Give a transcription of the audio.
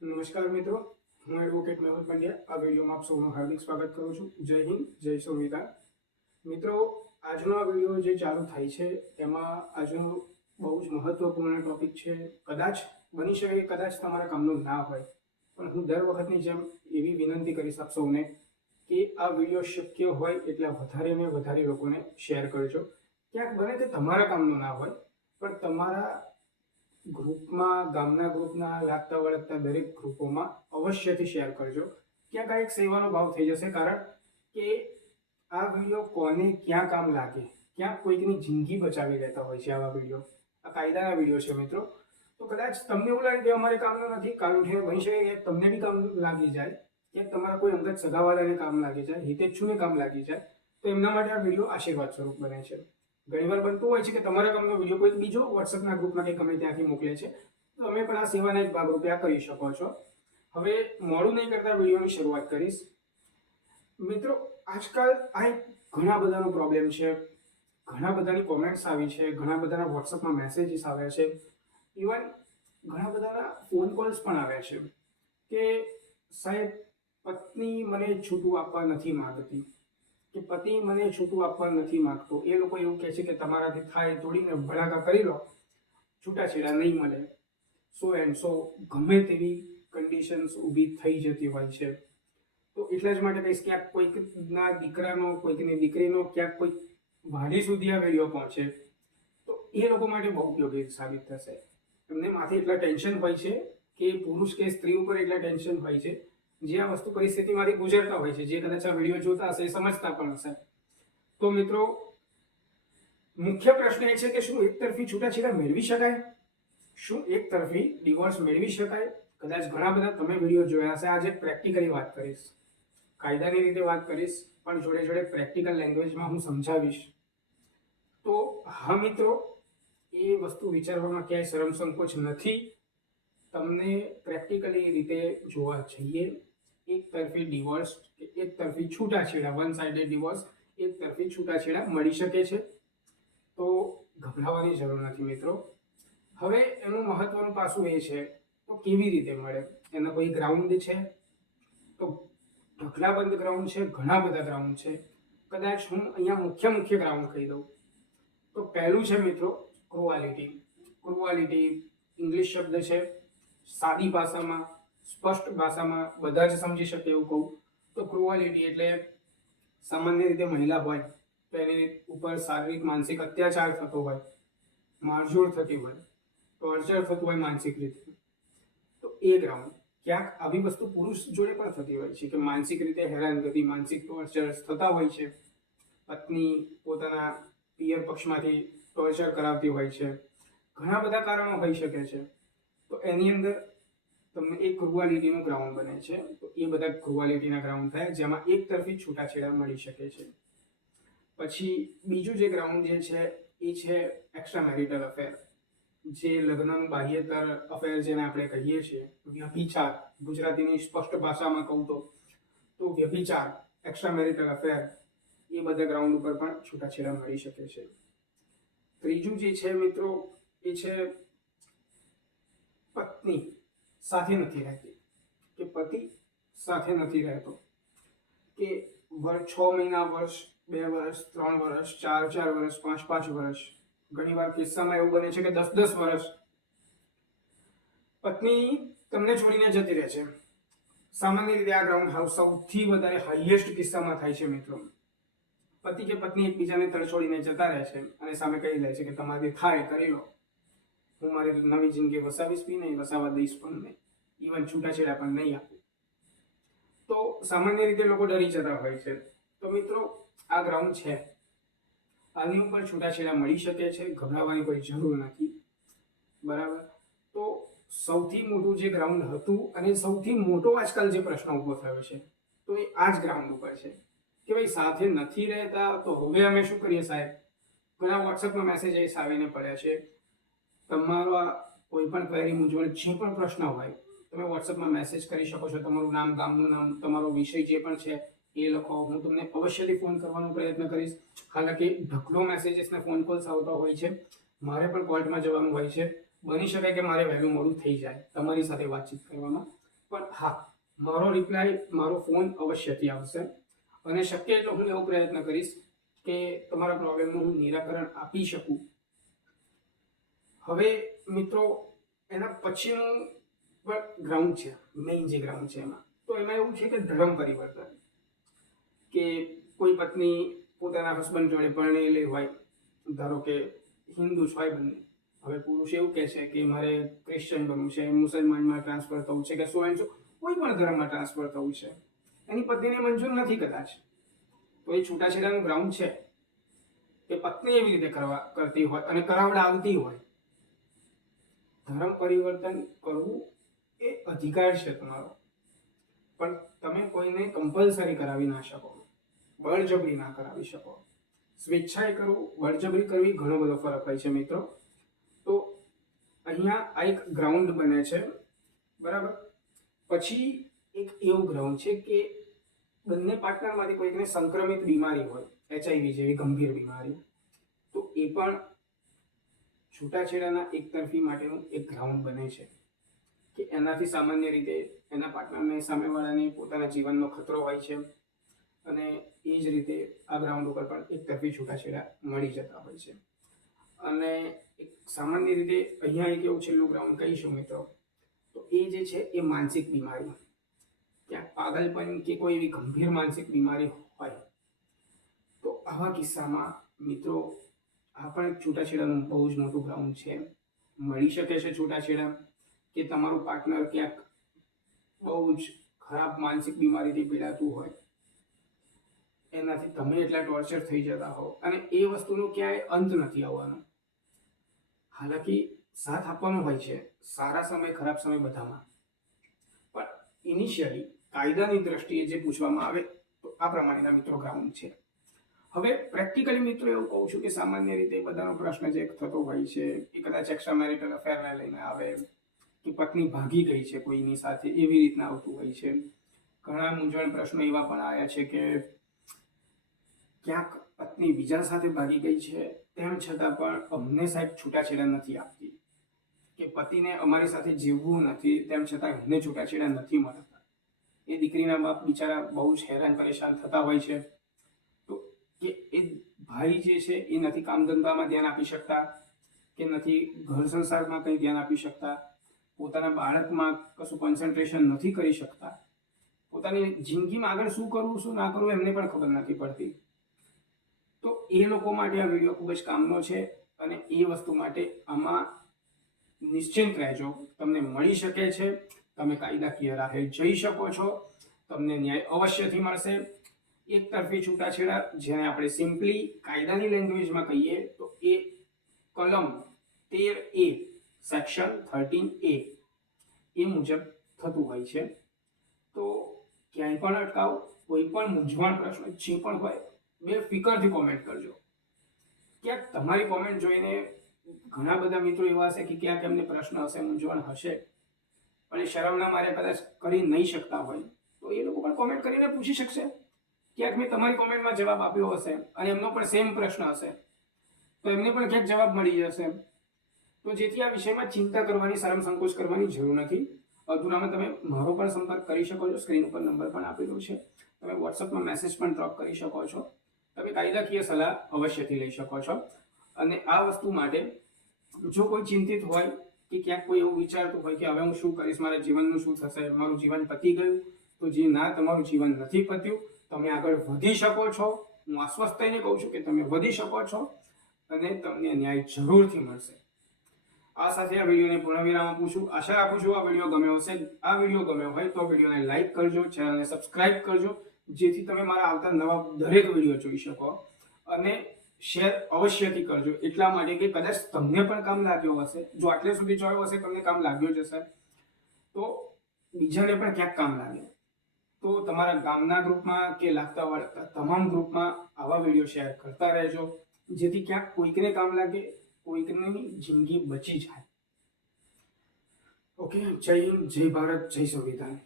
નમસ્કાર મિત્રો, હું એડવોકેટ મેહુલ પંડ્યા આ વિડીયોમાં આપ સૌનું હાર્દિક સ્વાગત કરું છું. જય હિન્દ, જય સંવિધાન. મિત્રો, આજનો આ વિડીયો જે ચાલુ થાય છે એમાં આજનો બહુ જ મહત્વપૂર્ણ ટોપિક છે. કદાચ બની શકે કદાચ તમારા કામનું ના હોય, પણ હું દર વખતની જેમ એવી વિનંતી કરીશ આપ સૌને કે આ વિડીયો શક્ય હોય એટલે વધારે ને વધારે લોકોને શેર કરજો. ક્યાંક બને કે તમારા કામનું ના હોય, પણ તમારા ગ્રુપમાં, ગામના ગ્રુપના લાગતા વળગતા દરેક ગ્રુપોમાં અવશ્યથી શેર કરજો. ક્યાંક આ એક સેવાનો ભાવ થઈ જશે, કારણ કે આ વિડીયો કોને ક્યાં કામ લાગે, ક્યાંક કોઈકની જિંદગી બચાવી લેતા હોય છે આવા વિડીયો. આ કાયદાના વિડીયો છે મિત્રો. તો કદાચ તમને એવું લાગે કે અમારે કામનું નથી, કાલ ઉઠીને બની શકે કે તમને બી કામ લાગી જાય, કે તમારા કોઈ અંગત સગાવાલાને કામ લાગી જાય, હિતેચ્છુને કામ લાગી જાય, તો એમના માટે આ વિડીયો આશીર્વાદ સ્વરૂપ બને છે. ઘણીવાર બનતું હોય છે કે તમારા કામનો વિડીયો કોઈ બીજો વોટ્સઅપના ગ્રુપમાં કે ગમે ત્યાંથી મોકલે છે, તો તમે પણ આ સેવાના એક ભાગરૂપે આ કરી શકો છો. હવે મોડું નહીં કરતા વિડીયોની શરૂઆત કરીશ. મિત્રો, આજકાલ આ એક ઘણા બધાનો પ્રોબ્લેમ છે. ઘણા બધાની કોમેન્ટ્સ આવી છે, ઘણા બધાના વોટ્સઅપમાં મેસેજીસ આવ્યા છે, ઇવન ઘણા બધાના ફોન કોલ્સ પણ આવ્યા છે કે સાહેબ, પત્ની મને છૂટું આપવા નથી માંગતી, કે પતિ મને છૂટું આપવા નથી માંગતો. એ લોકો એવું કહે છે કે તમારાથી થાય તોડીને ભડાકા કરી લો, છૂટાછેડા નહીં મળે. સો એન્ડ સો ગમે તેવી કન્ડિશન્સ ઊભી થઈ જતી હોય છે. તો એટલા જ માટે કહીશ, ક્યાંક કોઈકના દીકરાનો, કોઈકની દીકરીનો, ક્યાંક કોઈક વાડી સુધી આ વિડીયો પહોંચે તો એ લોકો માટે બહુ ઉપયોગી સાબિત થશે. એમને માથે એટલા ટેન્શન હોય છે કે પુરુષ કે સ્ત્રી ઉપર એટલા ટેન્શન હોય છે, જે આ વસ્તુ પરિસ્થિતિમાંથી ગુજરતા હોય છે, જે કદાચ આ વિડીયો જોતા હશે એ સમજતા પણ હશે. તો મિત્રો, મુખ્ય પ્રશ્ન એ છે કે શું એકતરફી છૂટાછેડા મેળવી શકાય? શું એકતરફી ડિવોર્સ મેળવી શકાય? કદાચ ઘણા બધા તમે વિડીયો જોયા હશે. આજે પ્રેક્ટિકલી વાત કરીશ, કાયદાની રીતે વાત કરીશ, પણ જોડે જોડે પ્રેક્ટિકલ લેંગ્વેજમાં હું સમજાવીશ. તો હા મિત્રો, એ વસ્તુ વિચારવામાં ક્યાંય શરમ સંકોચ નથી. તમને પ્રેક્ટિકલી રીતે જોવા જઈએ, એક તરફી ડિવોર્સ કે એક તરફી છૂટાછેડા, વન સાઇડેડ ડિવોર્સ, એક તરફી છૂટાછેડા મળી શકે છે. તો ગભરાવાની જરૂર નથી મિત્રો. હવે એનું મહત્વનું પાસું એ છે તો કેવી રીતે મળે, એના કોઈ ગ્રાઉન્ડ છે? તો ઢગલાબંધ ગ્રાઉન્ડ છે, ઘણા બધા ગ્રાઉન્ડ છે. કદાચ હું અહીંયા મુખ્ય ગ્રાઉન્ડ કહી દઉં તો પહેલું છે મિત્રો ક્રુઆલિટી. ક્રુઆલિટી ઇંગ્લિશ શબ્દ છે. સાદી ભાષામાં, સ્પષ્ટ ભાષામાં બધા જ સમજી શકે એવું કહું તો ક્રુઆલિટી એટલે સામાન્ય રીતે મહિલા હોય તો એની ઉપર શારીરિક માનસિક અત્યાચાર થતો હોય, મારઝૂડ થતી હોય, ટોર્ચર થતું હોય માનસિક રીતે, તો એ ગ્રાઉન્ડ. ક્યાંક આવી વસ્તુ પુરુષ જોડે પણ થતી હોય છે કે માનસિક રીતે હેરાનગતિ, માનસિક ટોર્ચર થતા હોય છે. પત્ની પોતાના પિયર પક્ષમાંથી ટોર્ચર કરાવતી હોય છે. ઘણા બધા કારણો હોઈ શકે છે. તો એની અંદર તમને એક ક્રુઆલિટીનું ગ્રાઉન્ડ બને છે. તો એ બધા ક્રુઆલિટીના ગ્રાઉન્ડ થાય જેમાં એક તરફી છૂટાછેડા મળી શકે છે. પછી બીજું જે ગ્રાઉન્ડ જે છે એ છે એક્સ્ટ્રા મેરિટલ અફેર, જે લગ્નનું બાહ્યતર અફેર જેને આપણે કહીએ છીએ, વ્યભિચાર. ગુજરાતીની સ્પષ્ટ ભાષામાં કહું તો વ્યભિચાર, એક્સ્ટ્રા મેરિટલ અફેર, એ બધા ગ્રાઉન્ડ ઉપર પણ છૂટાછેડા મળી શકે છે. ત્રીજું જે છે મિત્રો એ છે પત્ની સાથે નથી રહેતી કે પતિ સાથે નથી રહેતો, કે 6 મહિના, વર્ષ, 2 વર્ષ, 3 વર્ષ, 4 વર્ષ, 5 વર્ષ, ઘણીવાર કિસ્સામાં એવું બને છે કે 10 વર્ષ પત્ની તમને છોડીને જતી રહે છે. સામાન્ય રીતે આ ગ્રાઉન્ડ સૌથી વધારે હાઈએસ્ટ કિસ્સામાં થાય છે મિત્રો. પતિ કે પત્ની એકબીજાને તરછોડીને જતા રહે છે અને સામે કહી લે છે કે તમારી થાય કરી લો, હું મારી નવી જિંદગી વસાવીશ બી નહીં, વસાવા દઈશ પણ નહીં, ઇવન છૂટાછેડા પણ નહીં આપું. તો સામાન્ય રીતે લોકો ડરી જતા હોય છે. તો મિત્રો, આ ગ્રાઉન્ડ છે, આની ઉપર છૂટાછેડા મળી શકે છે, ગભરાવાની કોઈ જરૂર નથી. બરાબર. તો સૌથી મોટું જે ગ્રાઉન્ડ હતું અને સૌથી મોટો આજકાલ જે પ્રશ્ન ઊભો થયો છે તો એ આ જ ગ્રાઉન્ડ ઉપર છે કે ભાઈ સાથે નથી રહેતા તો હવે અમે શું કરીએ સાહેબ? ઘણા વોટ્સએપમાં મેસેજ આવીને પડ્યા છે. તમારા કોઈ પણ ક્વેરી, મૂંઝવણ, જે પણ પ્રશ્ન હોય તમે વોટ્સએપમાં મેસેજ કરી શકો છો. તમારું નામ, ગામનું નામ, તમારો વિષય જે પણ છે એ લખો. હું તમને અવશ્યથી ફોન કરવાનો પ્રયત્ન કરીશ. હાલાકી ઢગલો મેસેજીસ ને ફોન કોલ્સ આવતા હોય છે, મારે પણ કોર્ટમાં જવાનું હોય છે. બની શકે કે મારે વહેલું મોડું થઈ જાય તમારી સાથે વાતચીત કરવામાં. પણ હા, મારો રિપ્લાય, મારો ફોન અવશ્યથી આવશે અને શક્ય એટલો હું એવો પ્રયત્ન કરીશ કે તમારા પ્રોબ્લેમનું હું નિરાકરણ આપી શકું. હવે મિત્રો, એના પછીનું ગ્રાઉન્ડ છે, મેઇન જે ગ્રાઉન્ડ છે એમાં એવું છે કે ધર્મ પરિવર્તન. કે કોઈ પત્ની પોતાના હસબન્ડ જોડે પરણેલી હોય, ધારો કે હિન્દુ જ હોય બંને. હવે પુરુષ એવું કહે છે કે મારે ક્રિશ્ચિયન બનવું છે, મુસલમાનમાં ટ્રાન્સફર થવું છે, કે સો એન્ડ સો કોઈ પણ ધર્મમાં ટ્રાન્સફર થવું છે, એની પત્નીને મંજૂર નથી કદાચ, તો એ છૂટાછેડાનું ગ્રાઉન્ડ છે કે પત્ની એવી રીતે કરતી હોય અને કરાવડાવતી હોય. ધર્મ પરિવર્તન કરવું એ અધિકાર છે તમારો, પણ તમે કોઈને કમ્પલસરી કરાવી ના શકો, બળજબરી ના કરાવી શકો. સ્વેચ્છાએ કરવું, બળજબરી કરવી, ઘણો બધો ફરક હોય છે મિત્રો. તો અહીંયા આ એક ગ્રાઉન્ડ બને છે, બરાબર. પછી એક એવું ગ્રાઉન્ડ છે કે બંને પાર્ટનરમાંથી કોઈકને સંક્રમિત બીમારી હોય, HIV જેવી ગંભીર બીમારી, તો એ પણ છૂટાછેડાના એકતરફી માટેનું એક ગ્રાઉન્ડ બને છે કે એનાથી સામાન્ય રીતે એના પાર્ટનરને, સામેવાળાને પોતાના જીવનનો ખતરો હોય છે અને એ જ રીતે આ ગ્રાઉન્ડ ઉપર પણ એકતરફી છૂટાછેડા મળી જતા હોય છે. અને એક સામાન્ય રીતે અહીંયા એક એવું છેલ્લું ગ્રાઉન્ડ કહીશું મિત્રો, તો એ જે છે એ માનસિક બીમારી, ક્યાંક પાગલપન કે કોઈ એવી ગંભીર માનસિક બીમારી હોય, તો આવા કિસ્સામાં મિત્રો આ પણ એક છૂટાછેડાનું બહુ જ મોટું ગ્રાઉન્ડ છે. મળી શકે છે છૂટાછેડા કે તમારું પાર્ટનર ક્યાંક બહુ જ ખરાબ માનસિક બીમારીથી પીડાતું હોય, એનાથી તમે એટલા ટોર્ચર થઈ જતા હો અને એ વસ્તુનો ક્યાંય અંત નથી આવવાનો. હાલાકી સાથ આપવાનો હોય છે, સારા સમય, ખરાબ સમય બધામાં, પણ ઇનિશિયલી કાયદાની દ્રષ્ટિએ જે પૂછવામાં આવે તો આ પ્રમાણેના મિત્રો ગ્રાઉન્ડ છે. હવે પ્રેક્ટિકલી મિત્રો એવું કહું છું કે સામાન્ય રીતે બધાનો પ્રશ્ન જે થતો હોય છે એ કદાચ એક્સ્ટ્રા મેરિટલ અફેરને લઈને આવે, કે પત્ની ભાગી ગઈ છે કોઈની સાથે, એવી રીતના આવતું હોય છે. ઘણા મૂંઝવણ પ્રશ્નો એવા પણ આવ્યા છે કે ક્યાંક પત્ની બીજા સાથે ભાગી ગઈ છે, તેમ છતાં પણ અમને સાહેબ છૂટાછેડા નથી આપતી, કે પતિને અમારી સાથે જીવવું નથી, તેમ છતાં અમને છૂટાછેડા નથી મળતા. એ દીકરીના બાપ બિચારા બહુ જ હેરાન પરેશાન થતા હોય છે. તો કે એ ભાઈ જે છે એ નથી કામ ધંધામાં ધ્યાન આપી શકતા, કે નથી ઘર સંસારમાં કંઈ ધ્યાન આપી શકતા, પોતાના બાળકમાં કશું કોન્સન્ટ્રેશન નથી કરી શકતા, પોતાની જિંદગીમાં આગળ શું કરવું શું ના કરવું એમને પણ ખબર નથી પડતી. તો એ લોકો માટે આ વિડીયો ખૂબ જ કામનો છે અને એ વસ્તુ માટે આમાં નિશ્ચિંત રહેજો, તમને મળી શકે છે, તમે કાયદાકીય રાહે જઈ શકો છો, તમને ન્યાય અવશ્યથી મળશે. એક તરફી છૂટાછેડા, જેને આપણે સિમ્પલી કાયદાની લેંગ્વેજમાં કહીએ તો એ કલમ 13A સેક્શન 13A એ મુજબ થતું હોય છે. તો ક્યાંય પણ અટકાવ, કોઈ પણ મૂંઝવણ પ્રશ્ન જે પણ હોય, બેફિકરથી કોમેન્ટ કરજો. ક્યાંક તમારી કોમેન્ટ જોઈને ઘણા બધા મિત્રો એવા હશે કે ક્યાંક એમને પ્રશ્ન હશે, મૂંઝવણ હશે, પણ એ શરમના મારે કદાચ કરી નહીં શકતા હોય, તો એ લોકો પણ કોમેન્ટ કરીને પૂછી શકશે. ક્યાંક મેં તમારી કોમેન્ટમાં જવાબ આપ્યો હશે અને એમનો પણ સેમ પ્રશ્ન હશે, તો એમને પણ ક્યાંક જવાબ મળી જશે. તો જેથી આ વિષયમાં ચિંતા કરવાની, શરમ સંકોચ કરવાની જરૂર નથી. અધૂરામાં તમે મારો પણ સંપર્ક કરી શકો છો, સ્ક્રીન ઉપર નંબર પણ આપેલો છે, તમે વોટ્સઅપમાં મેસેજ પણ ડ્રોપ કરી શકો છો. તમે કાયદાકીય સલાહ અવશ્યથી લઈ શકો છો. અને આ વસ્તુ માટે જો કોઈ ચિંતિત હોય કે ક્યાંક કોઈ એવું વિચારતું હોય કે હવે હું શું કરીશ, મારા જીવનનું શું થશે, મારું જીવન પતી ગયું, તો જે ના, તમારું જીવન નથી પત્યું, તમે આગળ વધી શકો છો. હું આશ્વસ્ત થઈને કહું છું કે તમે વધી શકો છો અને તમને ન્યાય જરૂરથી મળશે. આ સાથે આ વિડીયોને પૂર્ણ વિરામ આપું છું. આશા રાખું છું આ વિડીયો ગમ્યો હશે. આ વિડીયો ગમ્યો હોય તો વિડીયોને લાઈક કરજો, ચેનલને સબસ્ક્રાઇબ કરજો, જેથી તમે મારા આવતા નવા દરેક વિડીયો જોઈ શકો. અને શેર અવશ્યથી કરજો, એટલા માટે કે કદાચ તમને પણ કામ લાગ્યો હશે. જો આટલે સુધી જોયો હશે, તમને કામ લાગ્યો જ હશે, તો બીજાને પણ ક્યાંક કામ લાગે. તો તમારા ગામના ગ્રુપમાં કે લાગતા વળગતા તમામ ગ્રુપમાં આવા વિડીયો શેર કરતા રહેજો, જેથી ક્યાંક કોઈકને કામ લાગે, કોઈકની જિંદગી બચી જાય. ઓકે, જય હિન્દ, જય ભારત, જય સંવિધાન.